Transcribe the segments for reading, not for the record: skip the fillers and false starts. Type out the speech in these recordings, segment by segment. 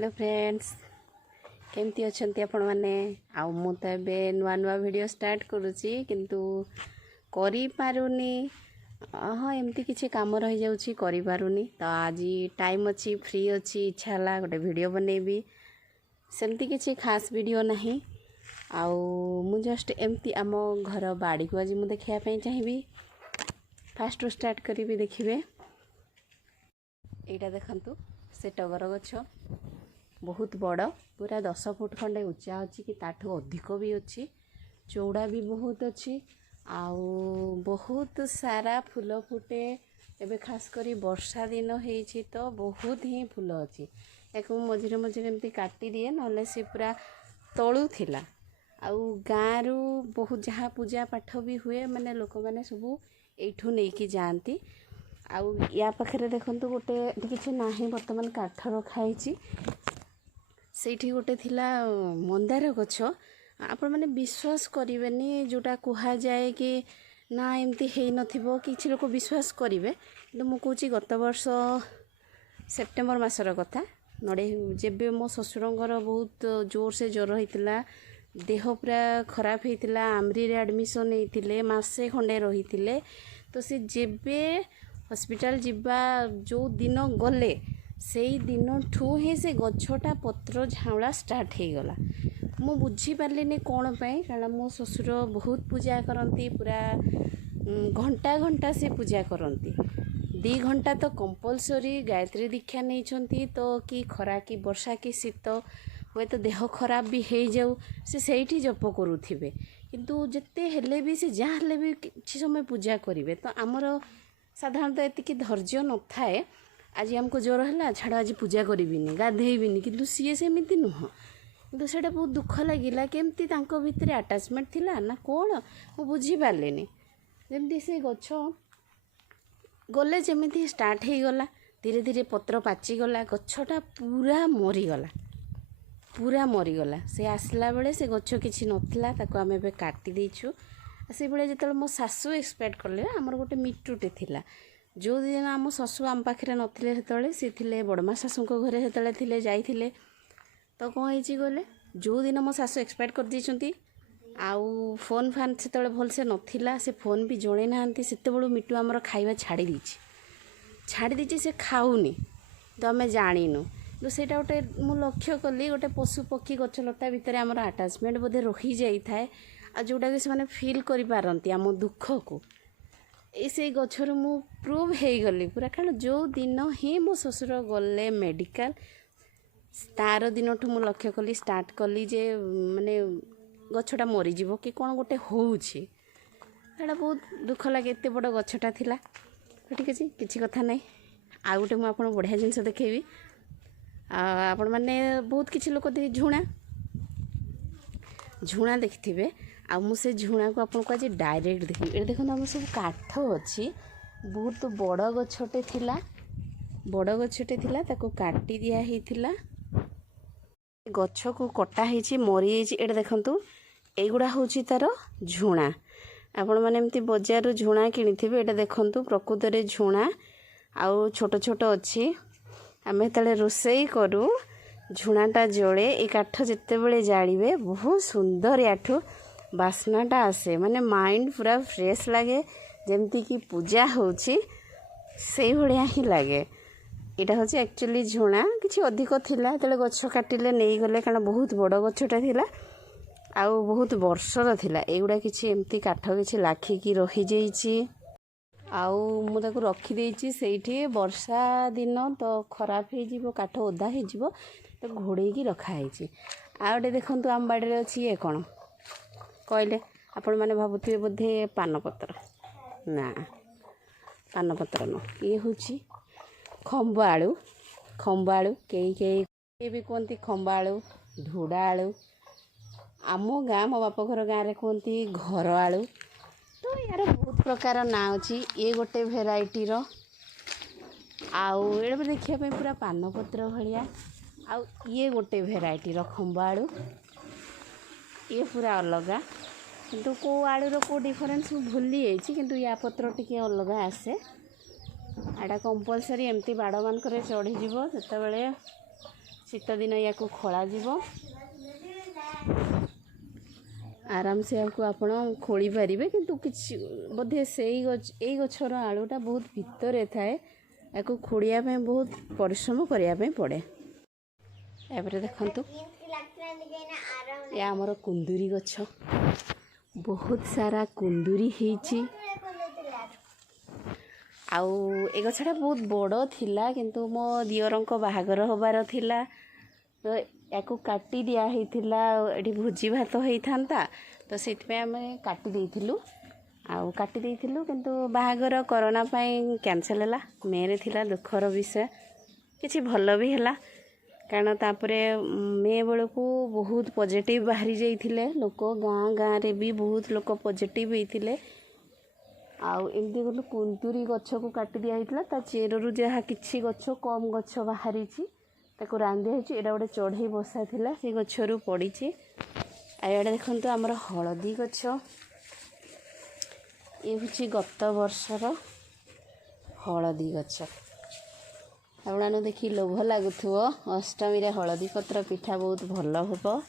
Hello friends केमती अच्छे आपण मैंने आउ मु तो ए नुआ नुआ वीडियो स्टार्ट करुच्ची किंतु करी पारुनी हाँ एमती किसी काम रही जाऊँगी करी पारुनी तो आज टाइम अच्छी फ्री अच्छी इच्छा है गोटे वीडियो बनैबी सेमती किसी खास वीडियो नहीं आउ मु जस्ट एमती आम घर बाड़ी को आज मुझे देखापी चाहिए फास्ट स्टार्ट करी देखिए यहाँ देखु से टगर गछ बहुत बड़ पूरा 10 फुट खंडे उच्चा अच्छी कि ताठू अधिक भी अच्छी चौड़ा भी बहुत अच्छी आउ बहुत सारा फूल फुटे एबे खास करी वर्षा दिन होइछि तो बहुत ही फूल अच्छी एक मझे मझे एमती काटी दिए ना से पूरा तलू थिला आउ गाँ रु बहुत जहाँ पूजा पाठ भी हुए माने लोक मैंने सब एठू नहीं कि जाती आउ या पाखे देखु गोटे किसी ना बर्तमान काठ रखाई से गोटे थिला मंदार गछ आपण मैंने विश्वास करें जोटा कह जाए कि ना एमती है नथिबो किछि लोक विश्वास करेंगे कि मु कहूँ गत वर्ष सेप्टेम्बर मासर कथा नड़े जेबे मो ससुरंगर बहुत जोर से ज्वर होता देह पूरा खराब होता आमरी एडमिशन होते मसे खंडे रही तो सी जेबे हॉस्पिटल जीवा जो दिन गले से दिन ठू ही से गछटा पत्र झाउला स्टार्ट हो गला मु बुझी पारलिनी कौन पाई कारण मो ससुर बहुत पूजा करती पूरा घंटा घंटा से पूजा करती 2 घंटा तो कंपलसरी गायत्री दीक्षा नहीं तो कि खरा कि वर्षा कि शीत हुए तो देह खराब भी हो जाऊ से जप करुथिबे किंतु जिते हेले भी से जहाँ हेले भी किछि समय पूजा करिवे तो आमर साधारणतः एतिकी धैर्य न थाए आज आमको ज्वर है छाड़ आज पूजा करिबिनी गाधेबिनी किंतु सीए सेमिति नुह किंतु सेटा बहुत दुख लगिला केमती तांको भितरे अटैचमेंट थिला ना कौन मु बुझी पारलेनी जेमती से गछ गले जेमिति स्टार्ट हो गला धीरे धीरे पत्र पाची गला गछटा पूरा मरीगला से आसला बेले से गछ किछि नथिला ताको आमे बे काटी देइछु से भाई जो मो सासू एक्सपेक्ट कले आमर गोटे मिटुटे थिला जो दिन आम ससु आम पाखे नथिले सेतले सी थिले बड़मा सासू घरे सेतले थिले जाइथिले तो कौन होइछि गले जो दिन मो सासू एक्सपेक्ट कर दी आउ फोन फान से भल से नथिला से फोन भी जणे नांती सेते बळु मिटू आमर खाइबा छाड़ी दीची से खाऊनी तो आम जानिनु तो सेटा गोटे मु लक्ष्य कली गोटे पशु पक्षी गछलता भितर आमर अटैचमेंट बोधे रही जाई थाए आ जोटा कि से फिल करि पारंती आम दुख को से गछर मु प्रूव हो गली पूरा कारण जो दिन ही मो ससुर गले मेडिकल तार दिन ठू मु लक्ष्य कली स्टार्ट कली जे माने गछटा मरीज कि कौन गोटे होउछि सेटा बहुत दुख लगे एत बड़ गछटा थिला ठीक अच्छे किसी कथा नहीं आ गोटे मु आपन बढ़िया जिनस देखेबी आपण मैंने बहुत किसी लोक झुणा देखिथे आ मुझे झुणा को आपको आज डायरेक्ट देखिए ये देखो आम सब काठ अच्छी बहुत बड़ गछटे थिला ताको काटी दिया हिथिला गछ को कटा हिची मरी हिची एटा देखंतु एगुड़ा होची तार झुणा आपण माने एमती बाजार झुणा किनिथिबे एटा देखंतु प्रकृत रे झुणा आउ छोट छोट अच्छी आमे तले रोसई करू झुणाटा जले ए काठ जिते बळे जाळिबे बहुत सुंदर याठू बास्नाटा आसे माने माइंड पूरा फ्रेश लगे जमती कि पूजा होची से भलिया ही लगे इटा होची एक्चुअली झुणा किछि अधिक थिला तले गछ काटिले नै गले कारण बहुत बड़ गछटा थिला आउ बहुत वर्षर थिला एगुडा किछि एमती काठ किछि लाखी की रही जाईची आउ मु ताको रखी देइची सेठी वर्षा दिन तो खराब हे जिवो काठ ओदा हे जिवो तो घोड़े की रखा है आ गए देखु आम बाड़ी अच्छी ये कौन कहले आपण मैंने भावुवे बोधे पानपत्र ना पानपत्र न ये हूँ खंब आलू कई भी कहती खंब आलू धुड़ा आलू आम गाँ मो बाप घर गाँव में कहती घर आलू तो यार बहुत प्रकार ना अच्छी ये गोटे भेराइटीर आउ ये देखापी पूरा पानपत्र भाया आउ ये गोटे भेराइटीर खंब आलू ये पूरा अलग किंतु को आलूर को डिफरेंस भूली जाइए किंतु या पत्र टिके अलग आसे एटा कंपलसरी एमती बाड़ मानक चढ़ीज से शीत दिन या खोल आराम से आपड़ खोली पारे किंतु किसी बोधे से यही गचर आलूटा बहुत भितर थाए या खोड़िया बहुत परिश्रम करने पड़े। एपरे देखंतु या आमर कुंदुरी गछ बहुत सारा कुंदुरी होईची आउ ए गछटा बहुत बड़ थिला किंतु मो दियरंक बाहागर होबार थिला तो या काटी दिया होइथिला एठी भोजी भात होइथांता तो सेठ आम काटी देइथिलु आउ काटी देइथिलु किंतु बाहागर कोरोना पाई कैंसल हैला मेरे थिला दुखर विषय किछि भल भी हैला कारण तापरे मे बेलू बहुत पॉजिटिव बाहरी जाइथिले लोक गाँ गाँ रे भी बहुत लोक पॉजिटिव होइथिले आउ एमती गलु कुंतुरी गछ को काटी दिया होइथिला ता चेररु जहा किछि गछ कम गछ बाहरी ताको रांधि होइछि एडा गोटे चढ़ई बसा थिला से गछरु पड़ीछि आइडा देखंतु हमर हळदी गछ ये होछि गत वर्षर हळदी गछ आपन देखि लोभ लगुव अष्टमी रे हळदी पत्र पिठा बहुत भल हम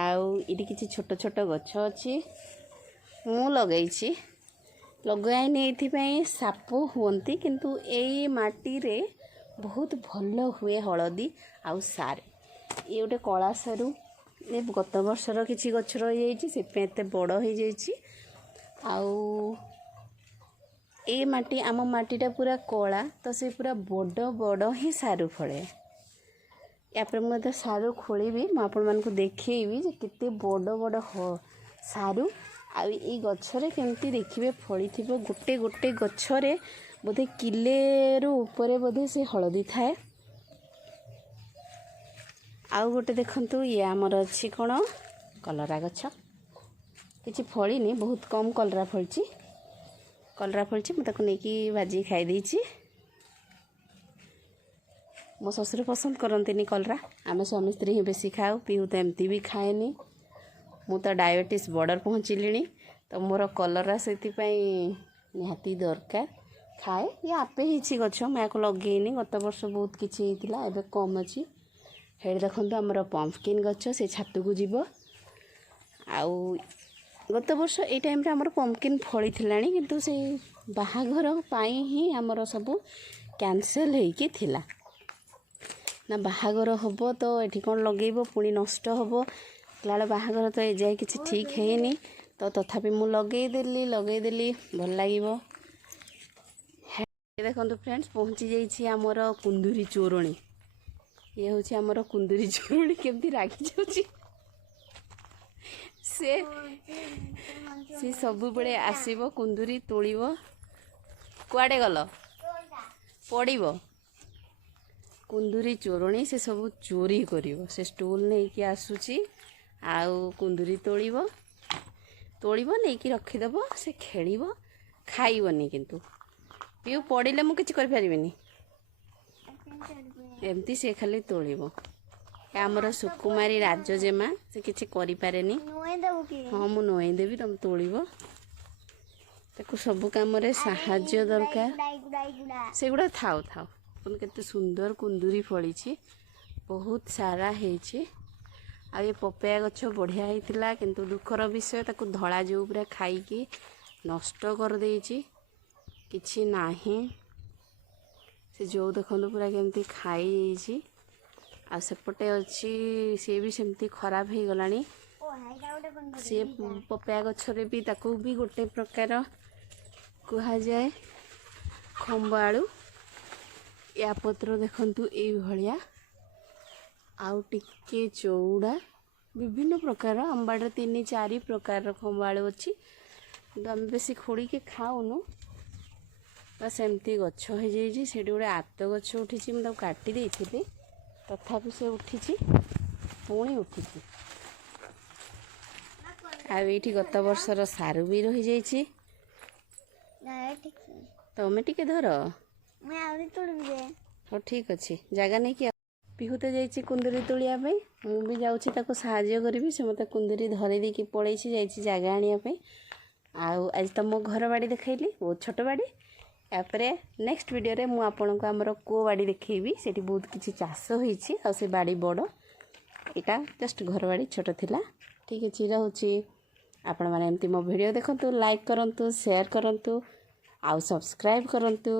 आउ ये किसी छोट छोट गछ अच्छी मु लगे लगाइनी ये साप हुंती किंतु यही माटी रे बहुत भल हुए हळदी आउ सार ये गोटे कला सारू ये गत वर्षर किसी गछ रही से एते बड़ हो जाइए आउ ए माटी आम माटीटा पूरा कला तो से पूरा बड़ बड़ ही सारू फले यापर मुझे सारू खोली मुझे आपको देखी केते बड़ बड़ सारू आ गचरे केमती देखिए फली थी गोटे गोटे गचरे बोधे किले रु ऊपर बोधे से हळदी थाए आउ गोटे देखंतु ये आमर अच्छी कौन कलरा गछ किसी फलिनी बहुत कम कलरा फलची मुझे नहीं भाजी खाई देछि मो ससुर पसंद करंतिनी कलरा आम स्वामी स्त्री ही बेसी खाऊ पीऊ तो एमती भी खाएनी मु तो डायबिटीज बॉर्डर पहुँचली तो मोर कलरा से निहाती दरकार खाए ये आपे ही गछ मैं लगेनी गत वर्ष बहुत किसी होता एवं कम अच्छी हेड देखो आमर पंपकिन गछ से छात को जीव आउ गत वर्ष ये टाइम आमर पंपकिन फली थिलानी किंतु से बाहाघर पाई ही आमर सब कैंसल होइकी थिला ना बाहाघर हम तो ये कौन लगेब पुणी नष्ट हम लाल बाहाघर तो ए जाए किसी ठीक है तो तथापि मु लगेदेली भल लगे देखो फ्रेंड्स पहुँची जाइए आमर कुंदुरी चोरणी ये हूँ आमर कुंदुरी चोरणी केमती रागी जाऊँगी से सब बड़े आसब कुंदुरी तोड़ब कुआड़े गल पड़ब कुंदुरी चोरणी से सब चोरी कर से स्टूल नहीं कि आसूची आउ कुंदुरी तोड़ब नहीं कि रखीदेव से खेल खाइबनी किंतु पीऊ पड़े मुझे करें एमती से खाली तोड़ब आमर सुकुमारी राजजेमा से किसी करें हाँ मु नोईदेवी तुम तोड़ब ताको सब कम साहाय्य दरकार से गुड़ा थाओ केते सुंदर कुंदुरी फली बहुत सारा है आ ये पपया गछ बढ़िया होता किंतु दुखर विषय ताको धड़ा जो पूरा खाई नष्ट कर देछि किछि नाही से जो देखो पूरा केमती खाई आ सेपटे अच्छी सी भी सेमती खराब हो गलानी सी पपया गछरे भी ताको भी गोटे प्रकार कहा जाए खंबाळू या पत्र देखंतु ए भलिया आउ टिके चौड़ा विभिन्न प्रकार अंबाड़ 3-4 प्रकार खंबाळू अच्छी आम बेसी खोड़ी के खाऊनु बस एमती गछ हो जाइए से गोटे आत गछ उठी मुझे काटी देती तथापि से उठी पुणी उठी आठी गत वर्षर सारू भी रही जाइए तमें टिके धर हाँ ठीक अच्छे जगह नहीं कि पिहुते जाइए कुंदुरी तोलिया मुझे जाऊँ साहाय्य करी से मत कुंदुरी धरी देकी पलैसी जगह आने आज तो मो घर बाड़ी देखली बहुत छोट बाड़ी यापर नेक्स्ट वीडियो रे मु आपनको आमर को बाड़ी देखी से बहुत किसी चाष होती से बाड़ी बड़ यहाँ जस्ट घर बाड़ी छोट थिला ठीक अच्छे रोचे आपण मैंने एमती मो वीडियो देखंतु लाइक करंतु शेयर करंतु आउ सब्सक्राइब करंतु।